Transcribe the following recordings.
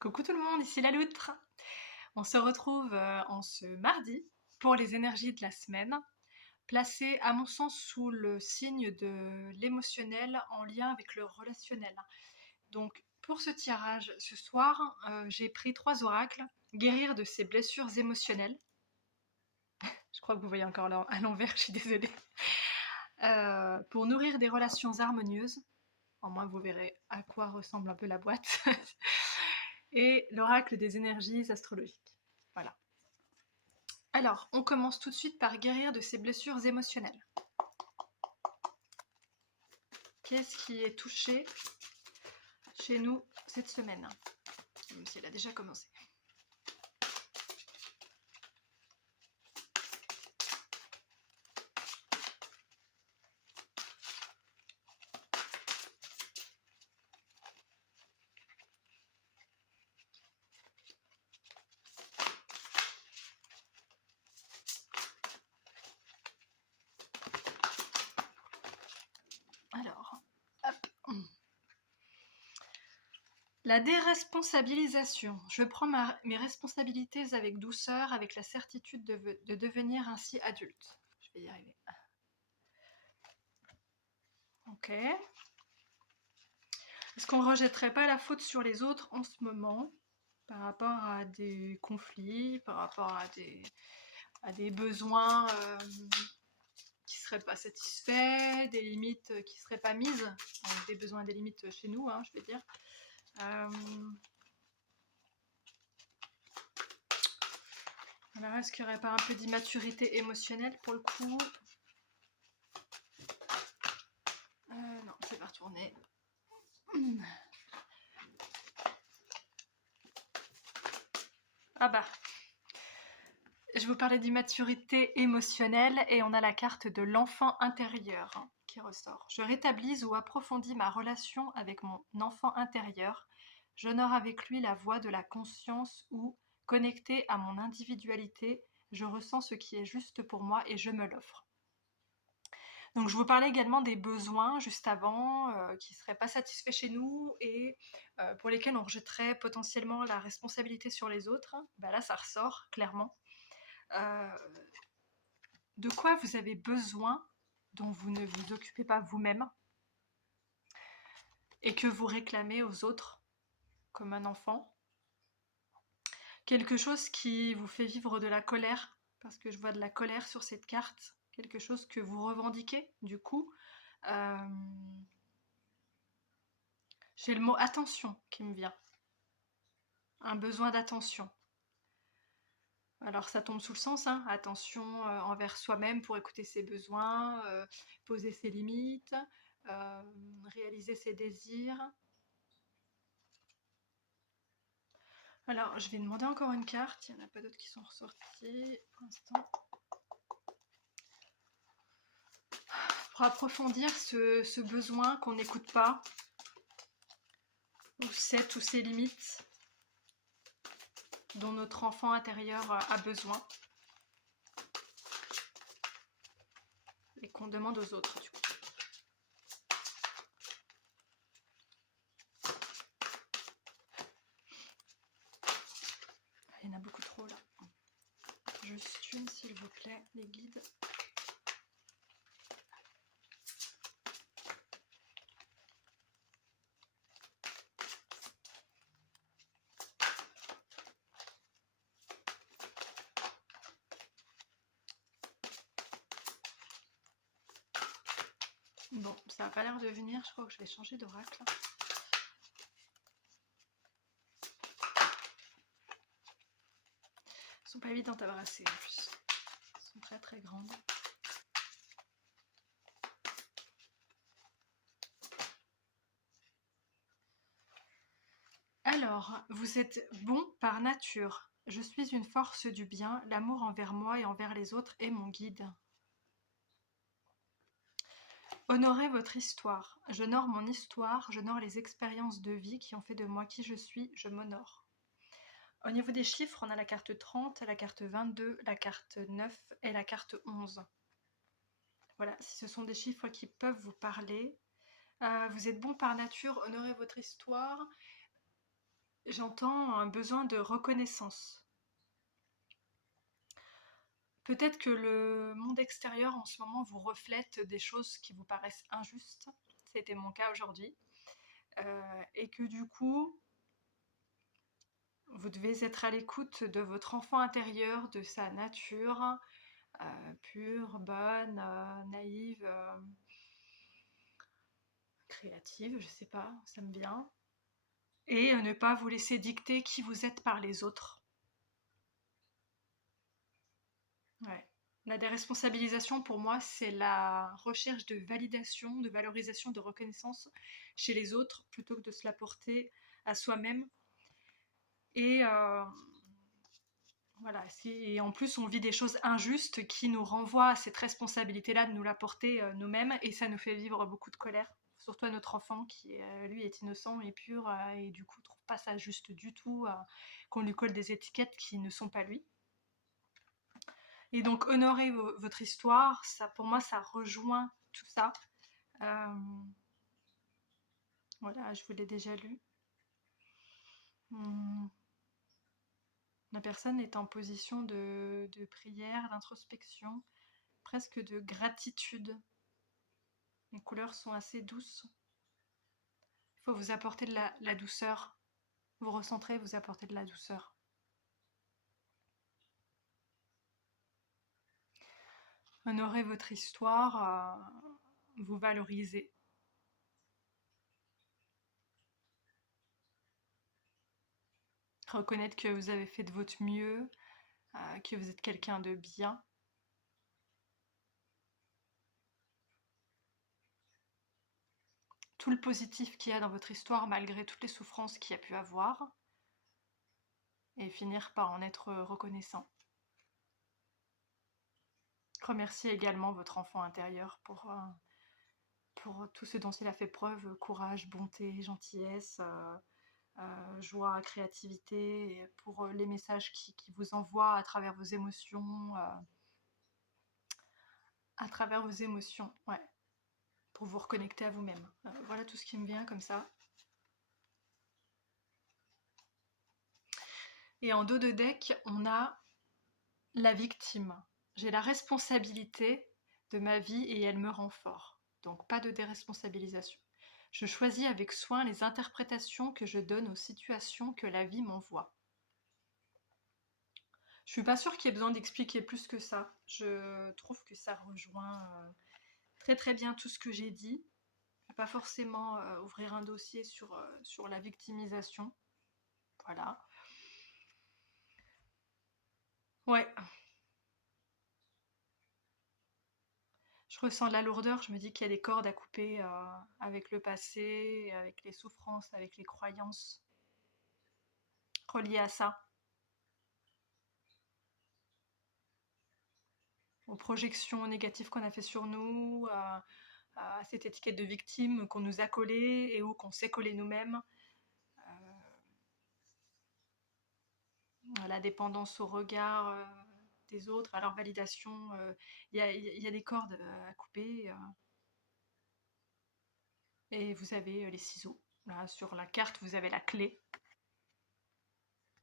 Coucou tout le monde, ici la loutre. On se retrouve en ce mardi pour les énergies de la semaine, placées à mon sens sous le signe de l'émotionnel en lien avec le relationnel. Donc pour ce tirage ce soir, j'ai pris 3 oracles, guérir de ses blessures émotionnelles. Je crois que vous voyez encore à l'envers, je suis désolée. Pour nourrir des relations harmonieuses, au moins vous verrez à quoi ressemble un peu la boîte. Et l'oracle des énergies astrologiques. Voilà. Alors, on commence tout de suite par guérir de ses blessures émotionnelles. Qu'est-ce qui est touché chez nous cette semaine? Même si elle a déjà commencé. Alors, hop. La déresponsabilisation. Je prends mes responsabilités avec douceur, avec la certitude de devenir ainsi adulte. Je vais y arriver. Ok. Est-ce qu'on ne rejetterait pas la faute sur les autres en ce moment par rapport à des conflits, par rapport à des besoins qui ne seraient pas satisfaits, des limites qui ne seraient pas mises, donc des besoins et des limites chez nous, je vais dire. Alors, est-ce qu'il n'y aurait pas un peu d'immaturité émotionnelle pour le coup? Non, je vais pas retourner. Ah bah, je vous parlais d'immaturité émotionnelle et on a la carte de l'enfant intérieur qui ressort. Je rétablis ou approfondis ma relation avec mon enfant intérieur. J'honore avec lui la voix de la conscience où, connecté à mon individualité, je ressens ce qui est juste pour moi et je me l'offre. Donc je vous parlais également des besoins juste avant qui ne seraient pas satisfaits chez nous et pour lesquels on rejetterait potentiellement la responsabilité sur les autres. Ben là ça ressort clairement. De quoi vous avez besoin dont vous ne vous occupez pas vous-même et que vous réclamez aux autres comme un enfant. Quelque chose qui vous fait vivre de la colère, parce que je vois de la colère sur cette carte, quelque chose que vous revendiquez du coup. J'ai le mot attention qui me vient, un besoin d'attention. Alors ça tombe sous le sens, attention envers soi-même pour écouter ses besoins, poser ses limites, réaliser ses désirs. Alors je vais demander encore une carte, il n'y en a pas d'autres qui sont ressorties pour l'instant. Pour approfondir ce besoin qu'on n'écoute pas, ou toutes ces limites dont notre enfant intérieur a besoin et qu'on demande aux autres du coup. Il y en a beaucoup trop là. Juste une s'il vous plaît, les guides. Bon, ça n'a pas l'air de venir, je crois que je vais changer d'oracle. Elles sont pas évidentes à brasser en plus. Elles sont très très grandes. Alors, vous êtes bon par nature. Je suis une force du bien. L'amour envers moi et envers les autres est mon guide. Honorez votre histoire. J'honore mon histoire, j'honore les expériences de vie qui ont fait de moi qui je suis, je m'honore. Au niveau des chiffres, on a la carte 30, la carte 22, la carte 9 et la carte 11. Voilà, si ce sont des chiffres qui peuvent vous parler. Vous êtes bon par nature, honorez votre histoire. J'entends un besoin de reconnaissance. Peut-être que le monde extérieur en ce moment vous reflète des choses qui vous paraissent injustes. C'était mon cas aujourd'hui. Et que du coup, vous devez être à l'écoute de votre enfant intérieur, de sa nature, pure, bonne, naïve, créative, je sais pas, ça me vient. Et ne pas vous laisser dicter qui vous êtes par les autres. Ouais. La déresponsabilisation, pour moi, c'est la recherche de validation, de valorisation, de reconnaissance chez les autres, plutôt que de se l'apporter à soi-même. Et voilà, et en plus, on vit des choses injustes qui nous renvoient à cette responsabilité-là de nous l'apporter nous-mêmes, et ça nous fait vivre beaucoup de colère. Surtout à notre enfant qui, lui, est innocent et pur, et du coup, trouve pas ça juste du tout, qu'on lui colle des étiquettes qui ne sont pas lui. Et donc, honorer votre histoire, ça, pour moi, ça rejoint tout ça. Euh, voilà, je vous l'ai déjà lu. La personne est en position de prière, d'introspection, presque de gratitude. Les couleurs sont assez douces. Il faut vous apporter de la douceur. Vous recentrez, vous apportez de la douceur. Honorez votre histoire, vous valorisez. Reconnaître que vous avez fait de votre mieux, que vous êtes quelqu'un de bien. Tout le positif qu'il y a dans votre histoire malgré toutes les souffrances qu'il y a pu avoir. Et finir par en être reconnaissant. Remerciez également votre enfant intérieur pour tout ce dont il a fait preuve, courage, bonté, gentillesse, joie, créativité, pour les messages qui vous envoient à travers vos émotions, ouais, pour vous reconnecter à vous-même. Voilà tout ce qui me vient comme ça. Et en dos de deck, on a la victime. J'ai la responsabilité de ma vie et elle me rend fort. Donc pas de déresponsabilisation. Je choisis avec soin les interprétations que je donne aux situations que la vie m'envoie. Je suis pas sûre qu'il y ait besoin d'expliquer plus que ça. Je trouve que ça rejoint très très bien tout ce que j'ai dit. Je vais pas forcément ouvrir un dossier sur la victimisation. Voilà. Ouais. Je ressens de la lourdeur, je me dis qu'il y a des cordes à couper avec le passé, avec les souffrances, avec les croyances reliées à ça, aux projections négatives qu'on a fait sur nous, à cette étiquette de victime qu'on nous a collée et ou qu'on s'est collée nous-mêmes, à la dépendance au regard des autres, à leur validation. Il y a des cordes à couper et vous avez les ciseaux. Là, sur la carte, vous avez la clé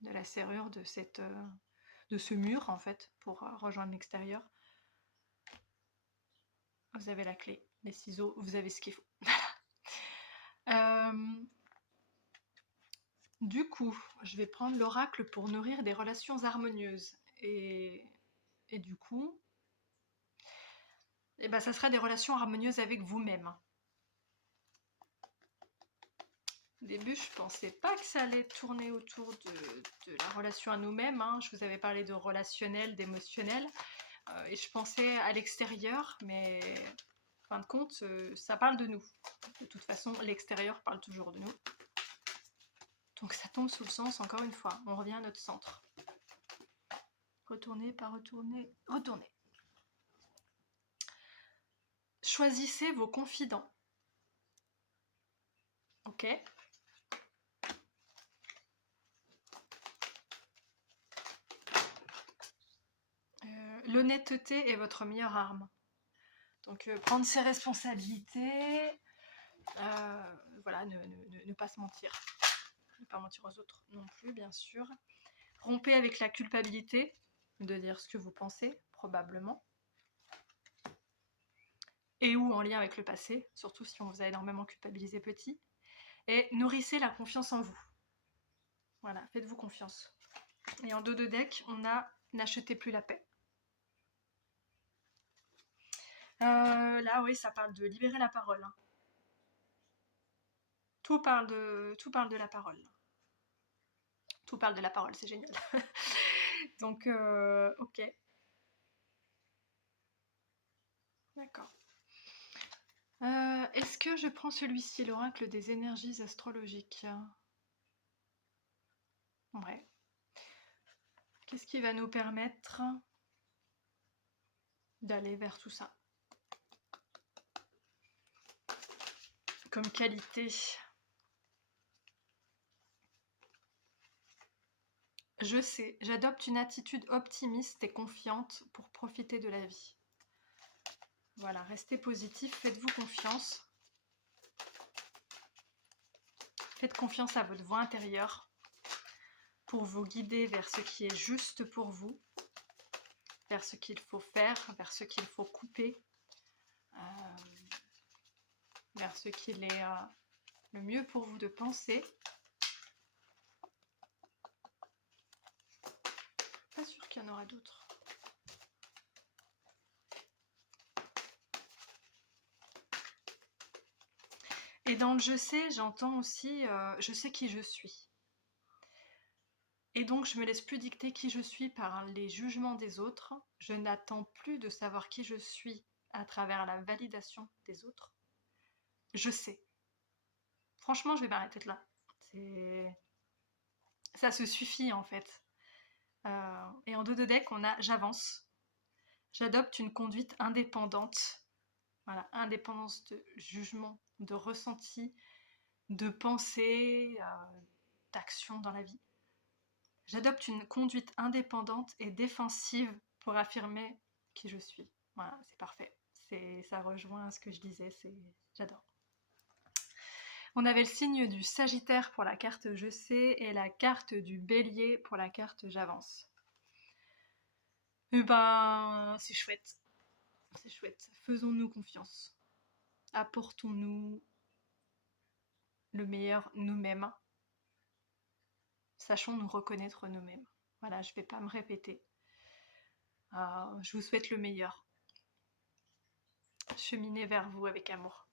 de la serrure de ce mur en fait pour rejoindre l'extérieur. Vous avez la clé, les ciseaux, vous avez ce qu'il faut. Du coup, je vais prendre l'oracle pour nourrir des relations harmonieuses. Et du coup, eh ben, ça sera des relations harmonieuses avec vous-même. Au début, je pensais pas que ça allait tourner autour de la relation à nous-mêmes. Hein. Je vous avais parlé de relationnel, d'émotionnel. Et je pensais à l'extérieur, mais en fin de compte, ça parle de nous. De toute façon, l'extérieur parle toujours de nous. Donc ça tombe sous le sens, encore une fois. On revient à notre centre. Retournez, pas retourner, retournez. Choisissez vos confidents. Ok ? L'honnêteté est votre meilleure arme. Donc prendre ses responsabilités, voilà, ne pas se mentir. Ne pas mentir aux autres non plus, bien sûr. Rompez avec la culpabilité de dire ce que vous pensez, probablement. Et ou en lien avec le passé, surtout si on vous a énormément culpabilisé petit. Et nourrissez la confiance en vous. Voilà, faites-vous confiance. Et en dos de deck, on a n'achetez plus la paix. Là, oui, ça parle de libérer la parole. Hein. Tout parle de la parole. Tout parle de la parole, c'est génial. Donc, ok. D'accord. Est-ce que je prends celui-ci, l'oracle des énergies astrologiques? Ouais. Qu'est-ce qui va nous permettre d'aller vers tout ça? Comme qualité. Je sais, j'adopte une attitude optimiste et confiante pour profiter de la vie. Voilà, restez positif, faites-vous confiance. Faites confiance à votre voix intérieure pour vous guider vers ce qui est juste pour vous, vers ce qu'il faut faire, vers ce qu'il faut couper, vers ce qu'il est le mieux pour vous de penser. Pas sûr qu'il y en aura d'autres. Et dans le je sais, j'entends aussi je sais qui je suis. Et donc je me laisse plus dicter qui je suis par les jugements des autres. Je n'attends plus de savoir qui je suis à travers la validation des autres. Je sais. Franchement, je vais m'arrêter là. Ça se suffit en fait. Et en dos de deck, on a j'avance. J'adopte une conduite indépendante. Voilà, indépendance de jugement, de ressenti, de pensée, d'action dans la vie. J'adopte une conduite indépendante et défensive pour affirmer qui je suis. Voilà, c'est parfait. Ça rejoint ce que je disais, j'adore. On avait le signe du Sagittaire pour la carte je sais et la carte du Bélier pour la carte j'avance. Eh ben, c'est chouette. C'est chouette. Faisons-nous confiance. Apportons-nous le meilleur nous-mêmes. Sachons nous reconnaître nous-mêmes. Voilà, je ne vais pas me répéter. Je vous souhaite le meilleur. Cheminez vers vous avec amour.